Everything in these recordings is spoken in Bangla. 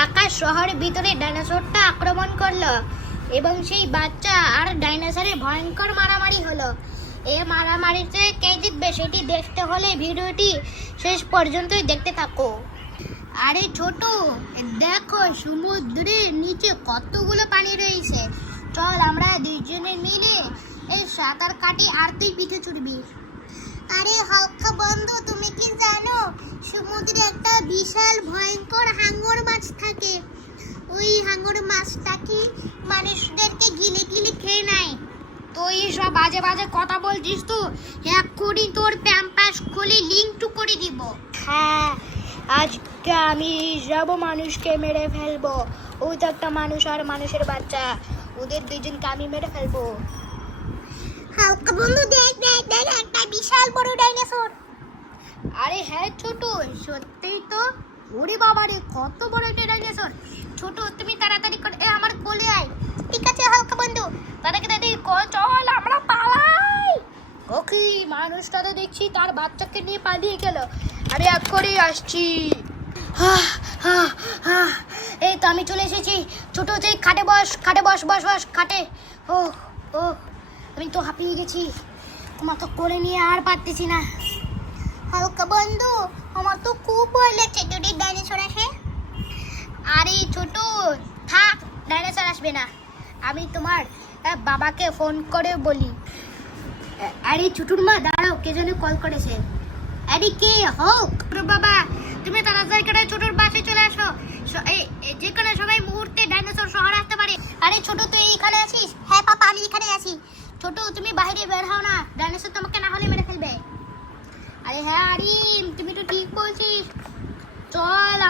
ঢাকা শহরের ভিতরে ডাইনোসরটা আক্রমণ করলো এবং সেই বাচ্চা আর ডাইনোসরের ভয়ঙ্কর মারামারি হলো। এই মারামারিতে কে জিতবে সেটি দেখতে হলে ভিডিওটি শেষ পর্যন্তই দেখতে থাকো। আরে ছোট, দেখো সমুদ্রের নিচে কতগুলো পানি রয়েছে। চল আমরা দুইজনে মিলে এই সাঁতার কাটি আর তুই পিঠে চড়বি। আরে হালকা বন্ধু, তুমি কি জানো সমুদ্রে একটা বিশাল ভয়ঙ্কর হাঙর মাছ থাকে। ওই হাঙর মাছটা কি মানুষদেরকে গিলে গিলে খেয়ে নেয়। তুই সব বাজে বাজে কথা বলছিস তো, এক্ষুনি তোর প্যাম্পাস খুলে লিঙ্ক করে দিব। হ্যাঁ, আজকে আমি সব মানুষকে মেরে ফেলবো। ওই তো একটা মানুষ আর মানুষের বাচ্চা, ওদের দুইজনকে আমি মেরে ফেলবো। হালকা বন্ধু, দেখ দেখ দেখ, একটা বিশাল বড় ডাইনোসর। আরে হ্যাঁ ছোট, সত্যিই তো। ওরে বাবা রে, কত বড় একটা ডাইনোসর। ছোট, তুমি তাড়াতাড়ি করে আমার কোলে আয়। ঠিক আছে হালকা বন্ধু, তাড়াতাড়ি চল আমরা পালাই। ওকে, মানুষটা তো দেখছি তার বাচ্চাকে নিয়ে পালিয়ে গেল। আরে এক্ষুনি আসছি। এই তো আমি চলে এসেছি। ছোট, যে খাটে বস, খাটে বস বস বস খাটে। ও ও, আমি তো হাঁপিয়ে গেছি, তোমার তো কোলে নিয়ে আর পারতেছি না। হালকা বন্ধু, আমার তো খুব ভয় লাগছে যদি ডাইনোসর আসে। আরে ছোট থাক, ডাইনোসর আসবে না, আমি তোমার বাবাকে ফোন করে বলি। আরে ছোটুর মা দাঁড়াও, কে যেন কল করেছে। আরে কে হোক, বাবা তুমি তাড়াতাড়ি করে ছোটুর বাসায় চলে আসো। যে কোনো সময় মুহূর্তে ডাইনোসর শহর আসতে পারে। আরে ছোট, তুই এখানে আছিস? হ্যাঁ পাপা, আমি এখানে আছি। ছোট, তুমি বাইরে বের হও না, ডাইনোসর তোমাকে না হলে মেরে ফেলবে। আরে হ্যাঁ আরিম, তুমি তো ঠিক বলছিস। চল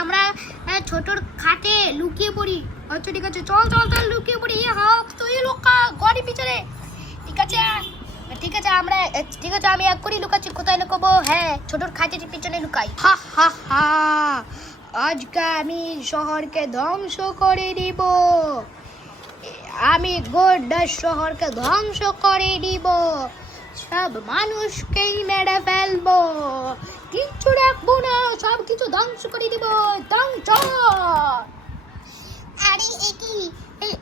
আমরা ছোটর খাটে লুকিয়ে পড়ি। আচ্ছা ঠিক আছে, চল চল চল লুকিয়ে পড়ি। হোক তুই লুকা গড়ি পিছনে। ঠিক আছে ঠিক আছে, আমি এক করি লুকাচ্ছি। কোথায় লুকাবো? হ্যাঁ, ছোটর খাটের পিছনে লুকাই। হা হা হা, আজকে আমি শহরকে ধ্বংস করে দিব। আমি গোটা শহরকে ধ্বংস করে দিব, সব মানুষকেই মেরে ফেলবো, কিচ্ছু রাখবো না, সব কিছু ধ্বংস করে দিব। ধ্বংস। আরে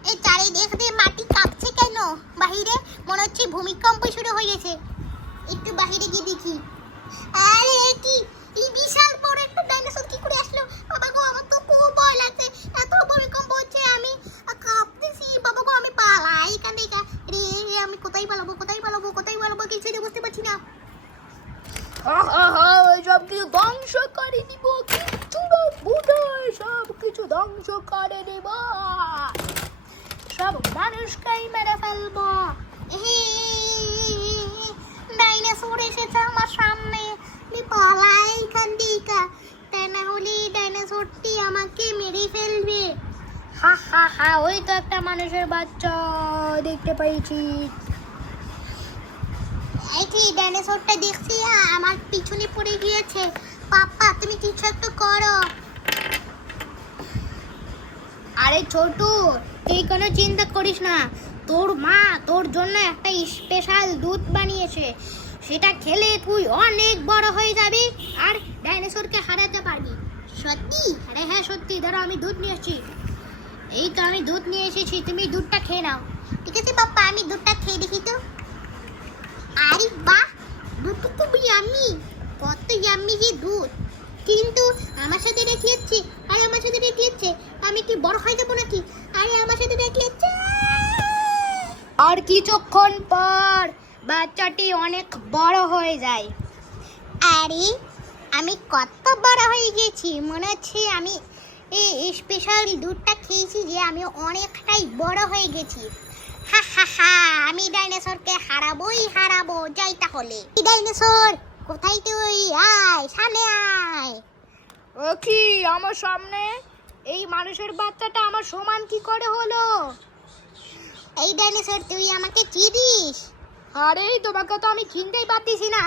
এই চারিদিক দিয়ে মাটি কাঁপছে কেন? বাহিরে মনে হচ্ছে ভূমিকম্প শুরু হয়ে গেছে। একটু বাহিরে গিয়ে দেখি। আরে এই বিশাল বড় একটা ডাইনোসর কি করে আসলো? বাবা গো, আমার তো খুব ভয় লাগছে, এত ভূমিকম্প হচ্ছে, আমি কাঁপতেছি। বাবা গো, আমি পালাই এখান থেকে। রে আমি কোথায় পালাবো কিছু বুঝতে পারছি না। সব কিছু ধ্বংস করে দিব, কিচ্ছু সব কিছু ধ্বংস করে দিব, সব মানুষকেই মেরে ফেলবো। ডাইনোসর এসেছে আমার সামনে, আমি পালাই এখান থেকে, তাই না হলে ডাইনোসরটি আমাকে মেরে ফেলবে। হা হা হা, ওই তো একটা মানুষের বাচ্চা দেখতে পাইছি। এই ডাইনোসরটা দেখছি আমার পিছনে পড়ে গিয়েছে। পাপা তুমি কিছু একটা করো। আরে ছোট, তুই কোনো চিন্তা করিস না, তোর মা তোর জন্য একটা স্পেশাল দুধ বানিয়েছে, সেটা খেলে তুই অনেক বড় হয়ে যাবি আর ডাইনোসরকে হারাতে পারবি। সত্যি? আরে হ্যাঁ সত্যি, ধরো আমি দুধ নিয়ে এসেছি। এই তো আমি দুধ নিয়ে এসেছি, তুমি দুধটা খেয়ে নাও। ঠিক আছে পাপা, আমি দুধটা খেয়ে দেখি তো। আরে বাহ, দুধ তো খুব ইয়াম্মি, কত ইয়াম্মি যে দুধ। কিন্তু আমার সাথে রেখে যাচ্ছে, আরে আমার সাথে রেখে যাচ্ছে, আমি কি বড় হয়ে যাবো নাকি? আরে আমার সাথে রেখে যাচ্ছে। আর কিছুক্ষণ পর বাচ্চাটি অনেক বড় হয়ে যায়। আরে আমি কত বড় হয়ে গেছি, মনে হচ্ছে আমি এই স্পেশাল দুধটা খেয়েছি যে আমি অনেকটাই বড় হয়ে গেছি। হা হা হা, আমি ডাইনোসরকে হারাবো। যাই তাহলে। ডাইনোসর কোথায় তুই? আয় সামনে আয়। ও কি আমার সামনে? এই মানুষের বাচ্চাটা আমার সমান কি করে হলো? এই ডাইনোসর, তুই আমাকে চিনিস? আরে তোমাকে তো আমি চিনতেই পারতেছি না,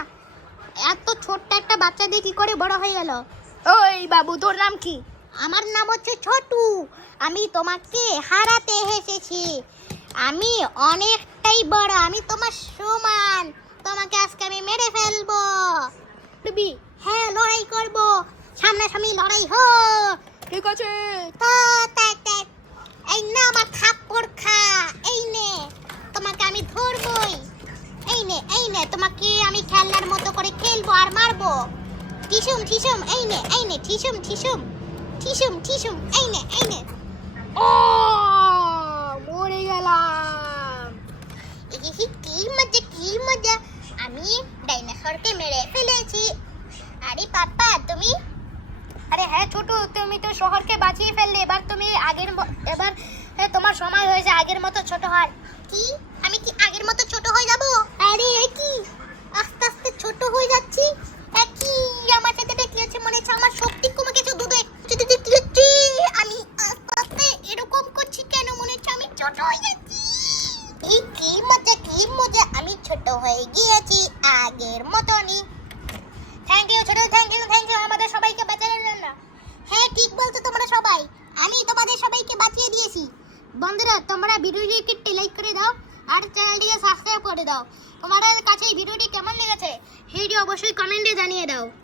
এত ছোট্ট একটা বাচ্চা দিয়ে কি করে বড় হয়ে গেল? ওই বাবু, তোর নাম কি? আমার নাম হচ্ছে ছোটু, আমি তোমাকে হারাতে এসেছি। আমি অনেকটাই বড়, আমি তোমার সমান, তোমাকে আজকে আমি মেরে ফেলবো। হ্যাঁ, লড়াই করবো, সামনাসামনি লড়াই হো। ঠিক আছে। এই না আমার থাপ্পড় খা, এই নে তোমাকে আমি ধরবই, এই নে তোমাকে আমি খেলনার মতো করে খেলবো আর মারবো। ঠিসুম ঠিসুম, এই নে ঠিসুম ঠিসুম ঠিসুম ঠিসুম, এই নে। ও মরে গেলাম। কি মজা, আমি ডাইনোসরকে মেরে ফেলেছি। আরে পাপা তুমি, আরে হ্যাঁ ছোটু, তুমি তো শহরকে বাঁচিয়ে ফেললে। এবার তুমি এবার তোমার সময় হয়েছে আগের মতো ছোট হওয়ার। কি আমি কি আগের মতো ছোট হয়ে যাব? আরে কি আস্তে আস্তে ছোট হয়ে যাচ্ছি? কি আমার সাথে কি হচ্ছে? মনে হচ্ছে আমার শক্তি কমে গেছে। আমি আস্তে আস্তে এরকম করছি কেন? মনে হচ্ছে আমি ছোট হয়ে যাচ্ছি। এই কি মজা, আমি ছোট হয়ে গিয়েছি আগের মতনই। থ্যাংক ইউ ছোট, থ্যাংক ইউ আমাদের সবাইকে বাঁচানোর জন্য। হ্যাঁ ঠিক বলছো তোমরা সবাই, আমি তোমাদের সবাইকে বাঁচিয়ে দিয়েছি। বন্ধুরা তোমরা ভিডিওটিকে লাইক করে দাও আর চ্যানেলটিকে সাবস্ক্রাইব করে দাও। তোমাদের কাছে এই ভিডিওটি কেমন লেগেছে সেটি অবশ্যই কমেন্টে জানিয়ে দাও।